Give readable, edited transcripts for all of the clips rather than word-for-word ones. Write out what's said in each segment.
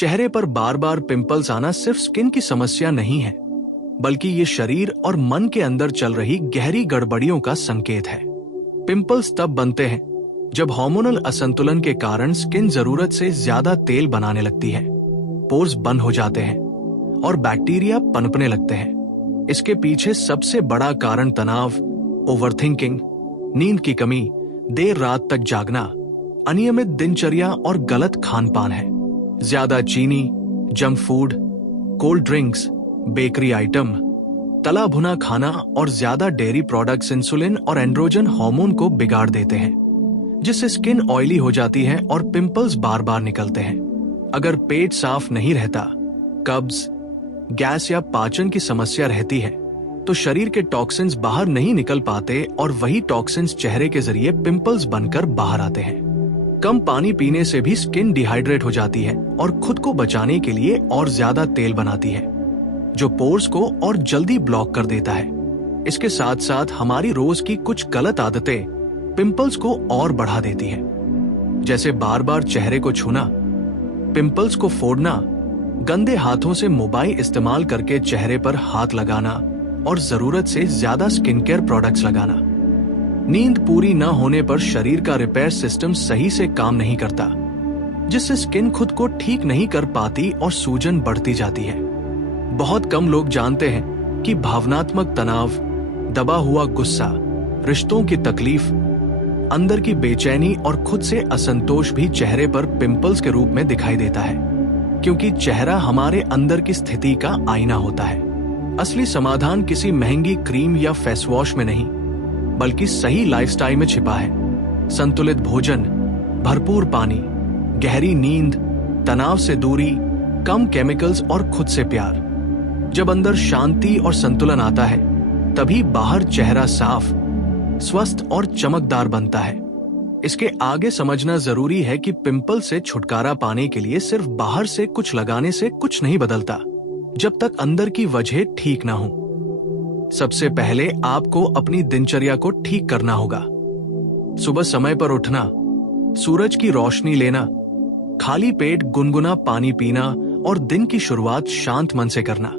चेहरे पर बार बार पिंपल्स आना सिर्फ स्किन की समस्या नहीं है, बल्कि ये शरीर और मन के अंदर चल रही गहरी गड़बड़ियों का संकेत है। पिंपल्स तब बनते हैं जब हार्मोनल असंतुलन के कारण स्किन जरूरत से ज्यादा तेल बनाने लगती है, पोर्स बंद हो जाते हैं और बैक्टीरिया पनपने लगते हैं। इसके पीछे सबसे बड़ा कारण तनाव, ओवरथिंकिंग, नींद की कमी, देर रात तक जागना, अनियमित दिनचर्या और गलत खान-पान है। ज्यादा चीनी, junk food, cold drinks, bakery item, तला भुना खाना और ज्यादा डेयरी प्रोडक्ट्स इंसुलिन और एंड्रोजन हार्मोन को बिगाड़ देते हैं, जिससे स्किन ऑयली हो जाती है और पिंपल्स बार बार निकलते हैं। अगर पेट साफ नहीं रहता, कब्ज, गैस या पाचन की समस्या रहती है, तो शरीर के टॉक्सिन्स बाहर नहीं निकल पाते और वही टॉक्सिन्स चेहरे के जरिए पिंपल्स बनकर बाहर आते हैं। कम पानी पीने से भी स्किन डिहाइड्रेट हो जाती है और खुद को बचाने के लिए और ज्यादा तेल बनाती है, जो पोर्स को और जल्दी ब्लॉक कर देता है। इसके साथ साथ हमारी रोज की कुछ गलत आदतें पिंपल्स को और बढ़ा देती हैं, जैसे बार बार चेहरे को छूना, पिंपल्स को फोड़ना, गंदे हाथों से मोबाइल इस्तेमाल करके चेहरे पर हाथ लगाना और जरूरत से ज्यादा स्किन केयर प्रोडक्ट्स लगाना। नींद पूरी न होने पर शरीर का रिपेयर सिस्टम सही से काम नहीं करता, जिससे स्किन खुद को ठीक नहीं कर पाती और सूजन बढ़ती जाती है। बहुत कम लोग जानते हैं कि भावनात्मक तनाव, दबा हुआ गुस्सा, रिश्तों की तकलीफ, अंदर की बेचैनी और खुद से असंतोष भी चेहरे पर पिंपल्स के रूप में दिखाई देता है, क्योंकि चेहरा हमारे अंदर की स्थिति का आईना होता है। असली समाधान किसी महंगी क्रीम या फेस वॉश में नहीं, बल्कि सही लाइफस्टाइल में छिपा है। संतुलित भोजन, भरपूर पानी, गहरी नींद, तनाव से दूरी, कम केमिकल्स और खुद से प्यार। जब अंदर शांति और संतुलन आता है, तभी बाहर चेहरा साफ, स्वस्थ और चमकदार बनता है। इसके आगे समझना जरूरी है कि पिंपल से छुटकारा पाने के लिए सिर्फ बाहर से कुछ लगाने से कुछ नहीं बदलता, जब तक अंदर की वजह ठीक ना हो। सबसे पहले आपको अपनी दिनचर्या को ठीक करना होगा। सुबह समय पर उठना, सूरज की रोशनी लेना, खाली पेट गुनगुना पानी पीना और दिन की शुरुआत शांत मन से करना।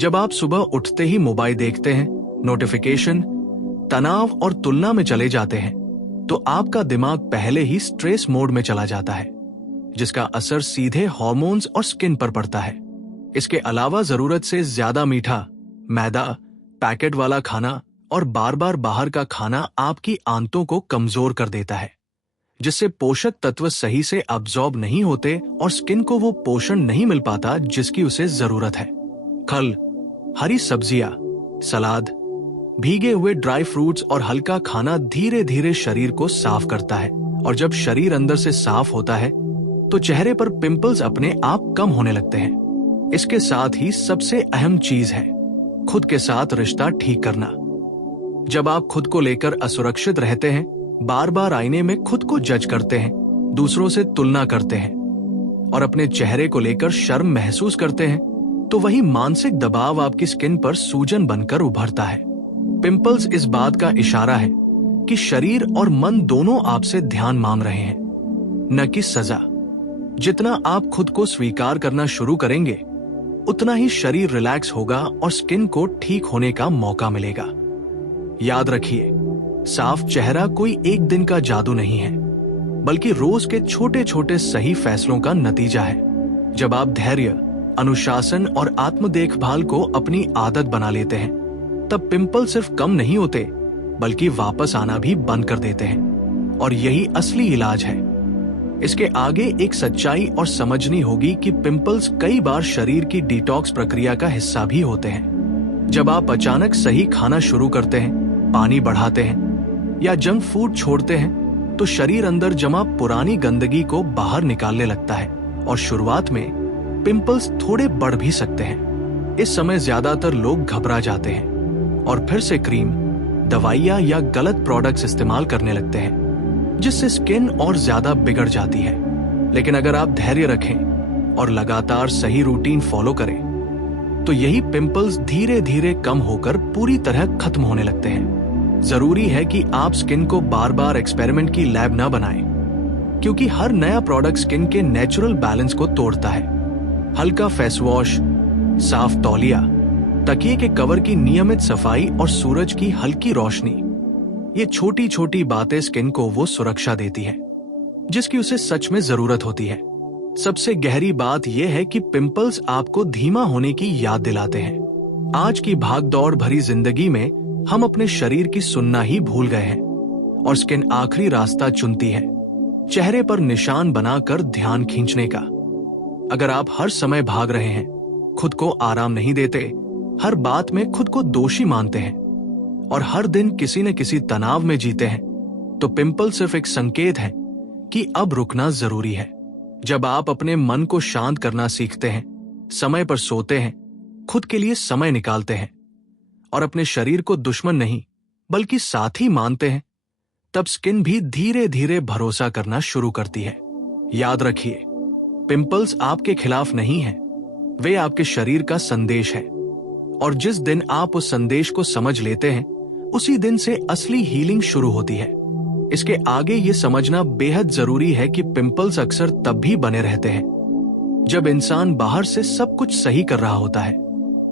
जब आप सुबह उठते ही मोबाइल देखते हैं, नोटिफिकेशन, तनाव और तुलना में चले जाते हैं, तो आपका दिमाग पहले ही स्ट्रेस मोड में चला जाता है, जिसका असर सीधे हार्मोन्स और स्किन पर पड़ता है। इसके अलावा जरूरत से ज्यादा मीठा, मैदा, पैकेट वाला खाना और बार बार बाहर का खाना आपकी आंतों को कमजोर कर देता है, जिससे पोषक तत्व सही से अब्सॉर्ब नहीं होते और स्किन को वो पोषण नहीं मिल पाता जिसकी उसे जरूरत है। फल, हरी सब्जियां, सलाद, भीगे हुए ड्राई फ्रूट्स और हल्का खाना धीरे धीरे शरीर को साफ करता है, और जब शरीर अंदर से साफ होता है तो चेहरे पर पिंपल्स अपने आप कम होने लगते हैं। इसके साथ ही सबसे अहम चीज है खुद के साथ रिश्ता ठीक करना। जब आप खुद को लेकर असुरक्षित रहते हैं, बार बार आईने में खुद को जज करते हैं, दूसरों से तुलना करते हैं और अपने चेहरे को लेकर शर्म महसूस करते हैं, तो वही मानसिक दबाव आपकी स्किन पर सूजन बनकर उभरता है। पिंपल्स इस बात का इशारा है कि शरीर और मन दोनों आपसे ध्यान मांग रहे हैं, न कि सजा। जितना आप खुद को स्वीकार करना शुरू करेंगे, उतना ही शरीर रिलैक्स होगा और स्किन को ठीक होने का मौका मिलेगा। याद रखिए, साफ चेहरा कोई एक दिन का जादू नहीं है, बल्कि रोज के छोटे छोटे सही फैसलों का नतीजा है। जब आप धैर्य, अनुशासन और आत्म देखभाल को अपनी आदत बना लेते हैं, तब पिंपल सिर्फ कम नहीं होते, बल्कि वापस आना भी बंद कर देते हैं। और यही असली इलाज है। इसके आगे एक सच्चाई और समझनी होगी कि पिंपल्स कई बार शरीर की डिटॉक्स प्रक्रिया का हिस्सा भी होते हैं। जब आप अचानक सही खाना शुरू करते हैं, पानी बढ़ाते हैं या जंक फूड छोड़ते हैं, तो शरीर अंदर जमा पुरानी गंदगी को बाहर निकालने लगता है और शुरुआत में पिंपल्स थोड़े बढ़ भी सकते हैं। इस समय ज्यादातर लोग घबरा जाते हैं और फिर से क्रीम, दवाइयां या गलत प्रोडक्ट्स इस्तेमाल करने लगते हैं, जिससे स्किन और ज्यादा बिगड़ जाती है। लेकिन अगर आप धैर्य रखें और लगातार सही रूटीन फॉलो करें, तो यही पिंपल्स धीरे धीरे कम होकर पूरी तरह खत्म होने लगते हैं। जरूरी है कि आप स्किन को बार बार एक्सपेरिमेंट की लैब न बनाएं। क्योंकि हर नया प्रोडक्ट स्किन के नेचुरल बैलेंस को तोड़ता है। हल्का फेस वॉश, साफ तौलिया, तकिए के कवर की नियमित सफाई और सूरज की हल्की रोशनी, ये छोटी छोटी बातें स्किन को वो सुरक्षा देती है जिसकी उसे सच में जरूरत होती है। सबसे गहरी बात यह है कि पिंपल्स आपको धीमा होने की याद दिलाते हैं। आज की भागदौड़ भरी जिंदगी में हम अपने शरीर की सुनना ही भूल गए हैं और स्किन आखिरी रास्ता चुनती है, चेहरे पर निशान बनाकर ध्यान खींचने का। अगर आप हर समय भाग रहे हैं, खुद को आराम नहीं देते, हर बात में खुद को दोषी मानते हैं और हर दिन किसी न किसी तनाव में जीते हैं, तो पिंपल सिर्फ एक संकेत है कि अब रुकना जरूरी है। जब आप अपने मन को शांत करना सीखते हैं, समय पर सोते हैं, खुद के लिए समय निकालते हैं और अपने शरीर को दुश्मन नहीं बल्कि साथी मानते हैं, तब स्किन भी धीरे धीरे भरोसा करना शुरू करती है। याद रखिए, पिंपल्स आपके खिलाफ नहीं है, वे आपके शरीर का संदेश है और जिस दिन आप उस संदेश को समझ लेते हैं, उसी दिन से असली हीलिंग शुरू होती है। इसके आगे ये समझना बेहद जरूरी है कि पिंपल्स अक्सर तब भी बने रहते हैं जब इंसान बाहर से सब कुछ सही कर रहा होता है,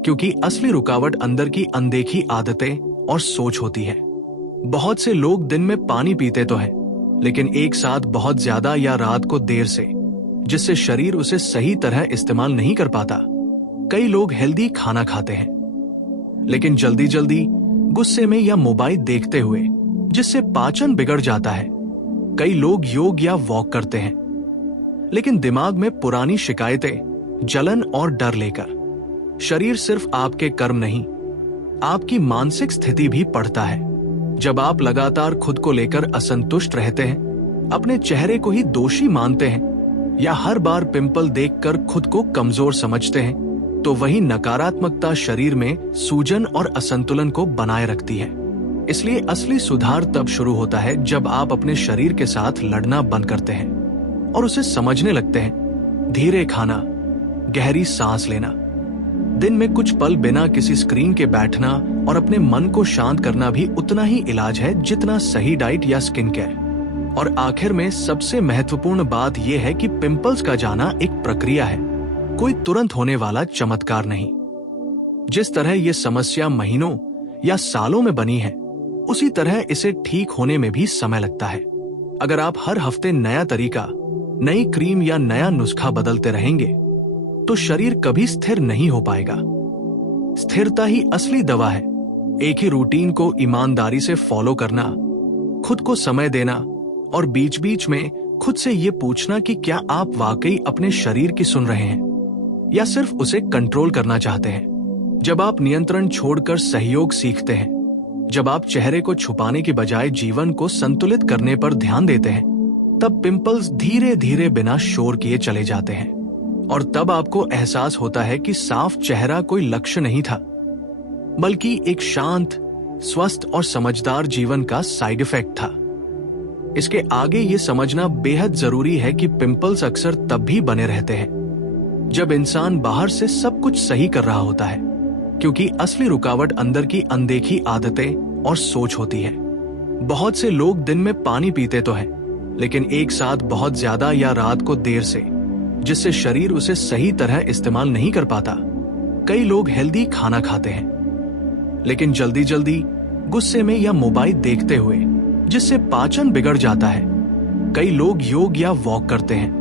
क्योंकि असली रुकावट अंदर की अनदेखी आदतें और सोच होती है। बहुत से लोग दिन में पानी पीते तो है, लेकिन एक साथ बहुत ज्यादा या रात को देर से, जिससे शरीर उसे सही तरह इस्तेमाल नहीं कर पाता। कई लोग हेल्दी खाना खाते हैं, लेकिन जल्दी जल्दी, गुस्से में या मोबाइल देखते हुए, जिससे पाचन बिगड़ जाता है। कई लोग योग या वॉक करते हैं, लेकिन दिमाग में पुरानी शिकायतें, जलन और डर लेकर। शरीर सिर्फ आपके कर्म नहीं, आपकी मानसिक स्थिति भी पढ़ता है। जब आप लगातार खुद को लेकर असंतुष्ट रहते हैं, अपने चेहरे को ही दोषी मानते हैं या हर बार पिंपल देखकर खुद को कमजोर समझते हैं, तो वही नकारात्मकता शरीर में सूजन और असंतुलन को बनाए रखती है। इसलिए असली सुधार तब शुरू होता है जब आप अपने शरीर के साथ लड़ना बंद करते हैं और उसे समझने लगते हैं। धीरे खाना, गहरी सांस लेना, दिन में कुछ पल बिना किसी स्क्रीन के बैठना और अपने मन को शांत करना भी उतना ही इलाज है जितना सही डाइट या स्किन केयर। और आखिर में सबसे महत्वपूर्ण बात यह है कि पिंपल्स का जाना एक प्रक्रिया है, कोई तुरंत होने वाला चमत्कार नहीं। जिस तरह यह समस्या महीनों या सालों में बनी है, उसी तरह इसे ठीक होने में भी समय लगता है। अगर आप हर हफ्ते नया तरीका, नई क्रीम या नया नुस्खा बदलते रहेंगे, तो शरीर कभी स्थिर नहीं हो पाएगा। स्थिरता ही असली दवा है। एक ही रूटीन को ईमानदारी से फॉलो करना, खुद को समय देना और बीच बीच में खुद से ये पूछना कि क्या आप वाकई अपने शरीर की सुन रहे हैं या सिर्फ उसे कंट्रोल करना चाहते हैं। जब आप नियंत्रण छोड़कर सहयोग सीखते हैं, जब आप चेहरे को छुपाने की बजाय जीवन को संतुलित करने पर ध्यान देते हैं, तब पिंपल्स धीरे धीरे बिना शोर किए चले जाते हैं। और तब आपको एहसास होता है कि साफ चेहरा कोई लक्ष्य नहीं था, बल्कि एक शांत, स्वस्थ और समझदार जीवन का साइड इफेक्ट था। इसके आगे ये समझना बेहद जरूरी है कि पिंपल्स अक्सर तब भी बने रहते हैं जब इंसान बाहर से सब कुछ सही कर रहा होता है, क्योंकि असली रुकावट अंदर की अनदेखी आदतें और सोच होती है। बहुत से लोग दिन में पानी पीते तो है, लेकिन एक साथ बहुत ज्यादा या रात को देर से, जिससे शरीर उसे सही तरह इस्तेमाल नहीं कर पाता। कई लोग हेल्दी खाना खाते हैं, लेकिन जल्दी जल्दी, गुस्से में या मोबाइल देखते हुए, जिससे पाचन बिगड़ जाता है। कई लोग योग या वॉक करते हैं,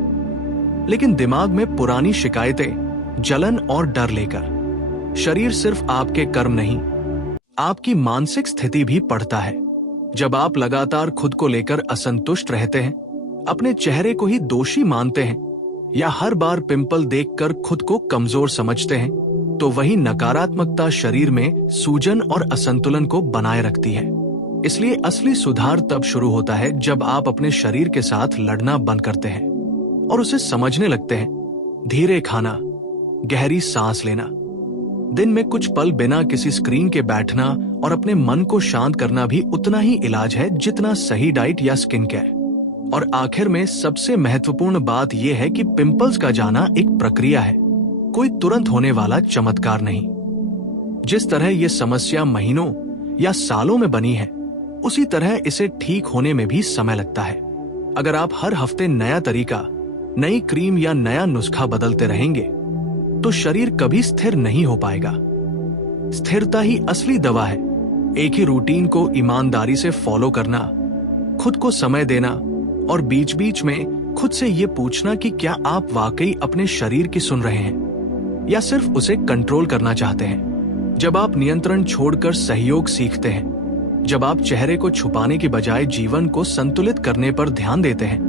लेकिन दिमाग में पुरानी शिकायतें, जलन और डर लेकर। शरीर सिर्फ आपके कर्म नहीं, आपकी मानसिक स्थिति भी पढ़ता है। जब आप लगातार खुद को लेकर असंतुष्ट रहते हैं, अपने चेहरे को ही दोषी मानते हैं या हर बार पिंपल देखकर खुद को कमजोर समझते हैं, तो वही नकारात्मकता शरीर में सूजन और असंतुलन को बनाए रखती है। इसलिए असली सुधार तब शुरू होता है जब आप अपने शरीर के साथ लड़ना बंद करते हैं और उसे समझने लगते हैं। धीरे खाना, गहरी सांस लेना, दिन में कुछ पल बिना किसी स्क्रीन के बैठना और अपने मन को शांत करना भी उतना ही इलाज है जितना सही डाइट या स्किन केयर। और आखिर में सबसे महत्वपूर्ण बात यह है कि पिंपल्स का जाना एक प्रक्रिया है, कोई तुरंत होने वाला चमत्कार नहीं। जिस तरह यह समस्या महीनों या सालों में बनी है, उसी तरह इसे ठीक होने में भी समय लगता है। अगर आप हर हफ्ते नया तरीका, नई क्रीम या नया नुस्खा बदलते रहेंगे तो शरीर कभी स्थिर नहीं हो पाएगा। स्थिरता ही असली दवा है। एक ही रूटीन को ईमानदारी से फॉलो करना, खुद को समय देना और बीच बीच में खुद से ये पूछना कि क्या आप वाकई अपने शरीर की सुन रहे हैं या सिर्फ उसे कंट्रोल करना चाहते हैं। जब आप नियंत्रण छोड़कर सहयोग सीखते हैं, जब आप चेहरे को छुपाने की बजाय जीवन को संतुलित करने पर ध्यान देते हैं,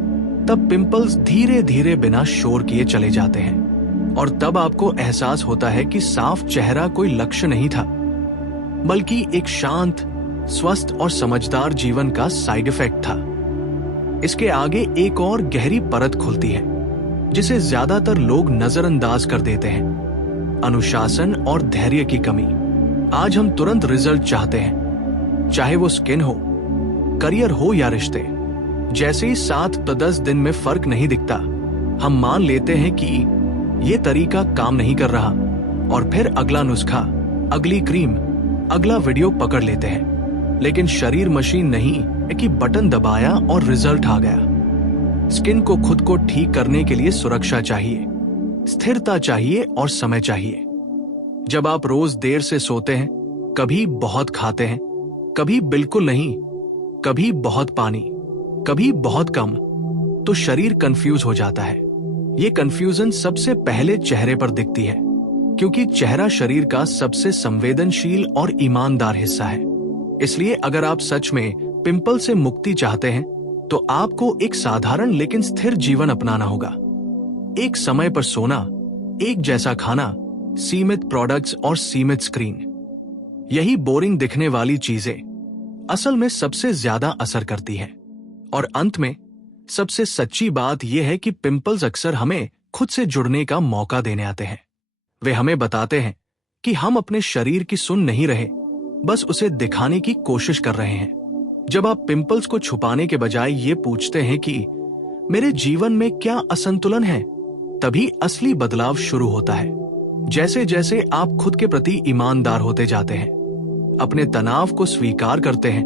तब पिंपल्स धीरे धीरे बिना शोर किए चले जाते हैं। और तब आपको एहसास होता है कि साफ चेहरा कोई लक्ष्य नहीं था, बल्कि एक शांत, स्वस्थ और समझदार जीवन का साइड इफेक्ट था। इसके आगे एक और गहरी परत खुलती है जिसे ज्यादातर लोग नजरअंदाज कर देते हैं: अनुशासन और धैर्य की कमी। आज हम तुरंत रिजल्ट चाहते हैं, चाहे वो स्किन हो, करियर हो या रिश्ते। जैसे ही 7-10 दिन में फर्क नहीं दिखता, हम मान लेते हैं कि ये तरीका काम नहीं कर रहा और फिर अगला नुस्खा, अगली क्रीम, अगला वीडियो पकड़ लेते हैं। लेकिन शरीर मशीन नहीं है कि बटन दबाया और रिजल्ट आ गया। स्किन को खुद को ठीक करने के लिए सुरक्षा चाहिए, स्थिरता चाहिए और समय चाहिए। जब आप रोज देर से सोते हैं, कभी बहुत खाते हैं, कभी बिल्कुल नहीं, कभी बहुत पानी, कभी बहुत कम, तो शरीर कंफ्यूज हो जाता है। ये कंफ्यूजन सबसे पहले चेहरे पर दिखती है, क्योंकि चेहरा शरीर का सबसे संवेदनशील और ईमानदार हिस्सा है। इसलिए अगर आप सच में पिंपल से मुक्ति चाहते हैं तो आपको एक साधारण लेकिन स्थिर जीवन अपनाना होगा। एक समय पर सोना, एक जैसा खाना, सीमित प्रोडक्ट्स और सीमित स्क्रीन। यही बोरिंग दिखने वाली चीजें असल में सबसे ज्यादा असर करती हैं। और अंत में सबसे सच्ची बात यह है कि पिंपल्स अक्सर हमें खुद से जुड़ने का मौका देने आते हैं। वे हमें बताते हैं कि हम अपने शरीर की सुन नहीं रहे, बस उसे दिखाने की कोशिश कर रहे हैं। जब आप पिंपल्स को छुपाने के बजाय ये पूछते हैं कि मेरे जीवन में क्या असंतुलन है, तभी असली बदलाव शुरू होता है। जैसे जैसे आप खुद के प्रति ईमानदार होते जाते हैं, अपने तनाव को स्वीकार करते हैं,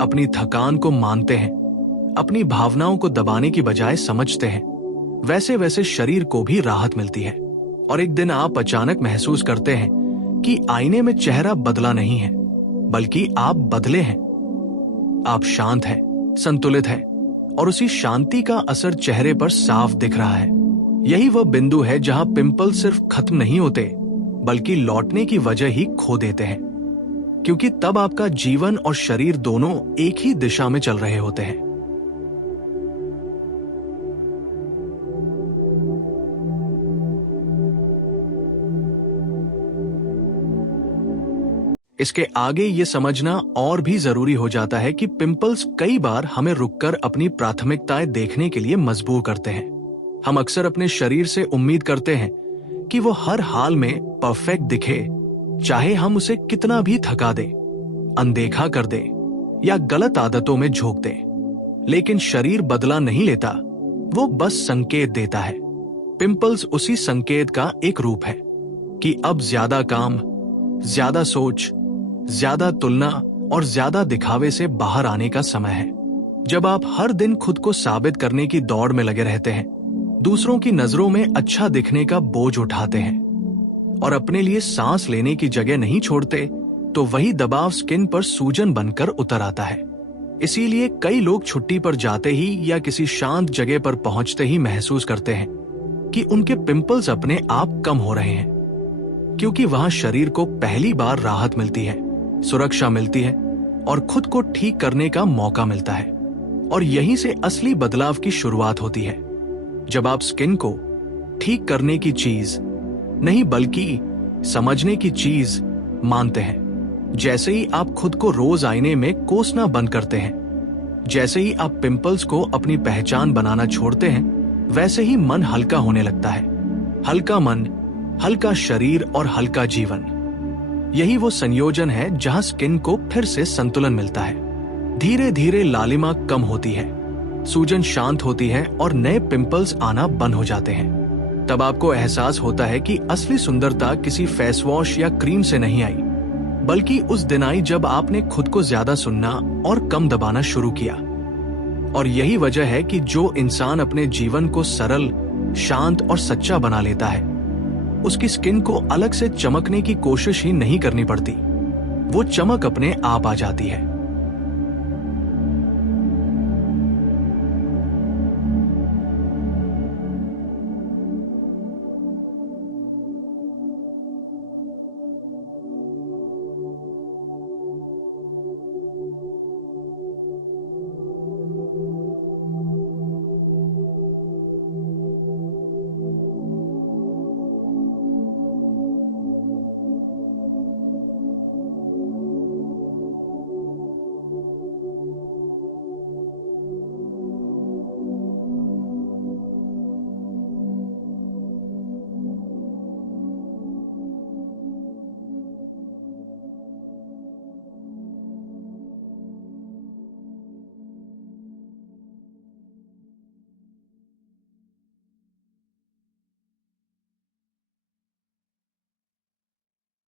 अपनी थकान को मानते हैं, अपनी भावनाओं को दबाने की बजाय समझते हैं, वैसे वैसे शरीर को भी राहत मिलती है। और एक दिन आप अचानक महसूस करते हैं कि आईने में चेहरा बदला नहीं है, बल्कि आप बदले हैं। आप शांत हैं, संतुलित हैं और उसी शांति का असर चेहरे पर साफ दिख रहा है। यही वह बिंदु है जहां पिंपल सिर्फ खत्म नहीं होते, बल्कि लौटने की वजह ही खो देते हैं, क्योंकि तब आपका जीवन और शरीर दोनों एक ही दिशा में चल रहे होते हैं। इसके आगे ये समझना और भी जरूरी हो जाता है कि पिंपल्स कई बार हमें रुककर अपनी प्राथमिकताएं देखने के लिए मजबूर करते हैं। हम अक्सर अपने शरीर से उम्मीद करते हैं कि वो हर हाल में परफेक्ट दिखे, चाहे हम उसे कितना भी थका दे, अनदेखा कर दे या गलत आदतों में झोंक दे। लेकिन शरीर बदला नहीं लेता, वो बस संकेत देता है। पिंपल्स उसी संकेत का एक रूप है कि अब ज्यादा काम, ज्यादा सोच, ज्यादा तुलना और ज्यादा दिखावे से बाहर आने का समय है। जब आप हर दिन खुद को साबित करने की दौड़ में लगे रहते हैं, दूसरों की नजरों में अच्छा दिखने का बोझ उठाते हैं और अपने लिए सांस लेने की जगह नहीं छोड़ते, तो वही दबाव स्किन पर सूजन बनकर उतर आता है। इसीलिए कई लोग छुट्टी पर जाते ही या किसी शांत जगह पर पहुंचते ही महसूस करते हैं कि उनके पिंपल्स अपने आप कम हो रहे हैं, क्योंकि वहां शरीर को पहली बार राहत मिलती है, सुरक्षा मिलती है और खुद को ठीक करने का मौका मिलता है। और यहीं से असली बदलाव की शुरुआत होती है, जब आप स्किन को ठीक करने की चीज नहीं बल्कि समझने की चीज मानते हैं। जैसे ही आप खुद को रोज आईने में कोसना बंद करते हैं, जैसे ही आप पिंपल्स को अपनी पहचान बनाना छोड़ते हैं, वैसे ही मन हल्का होने लगता है। हल्का मन, हल्का शरीर और हल्का जीवन, यही वो संयोजन है जहां स्किन को फिर से संतुलन मिलता है। धीरे धीरे लालिमा कम होती है, सूजन शांत होती है और नए पिंपल्स आना बंद हो जाते हैं। तब आपको एहसास होता है कि असली सुंदरता किसी फेस वॉश या क्रीम से नहीं आई, बल्कि उस दिन आई जब आपने खुद को ज्यादा सुनना और कम दबाना शुरू किया। और यही वजह है कि जो इंसान अपने जीवन को सरल, शांत और सच्चा बना लेता है, उसकी स्किन को अलग से चमकने की कोशिश ही नहीं करनी पड़ती। वो चमक अपने आप आ जाती है।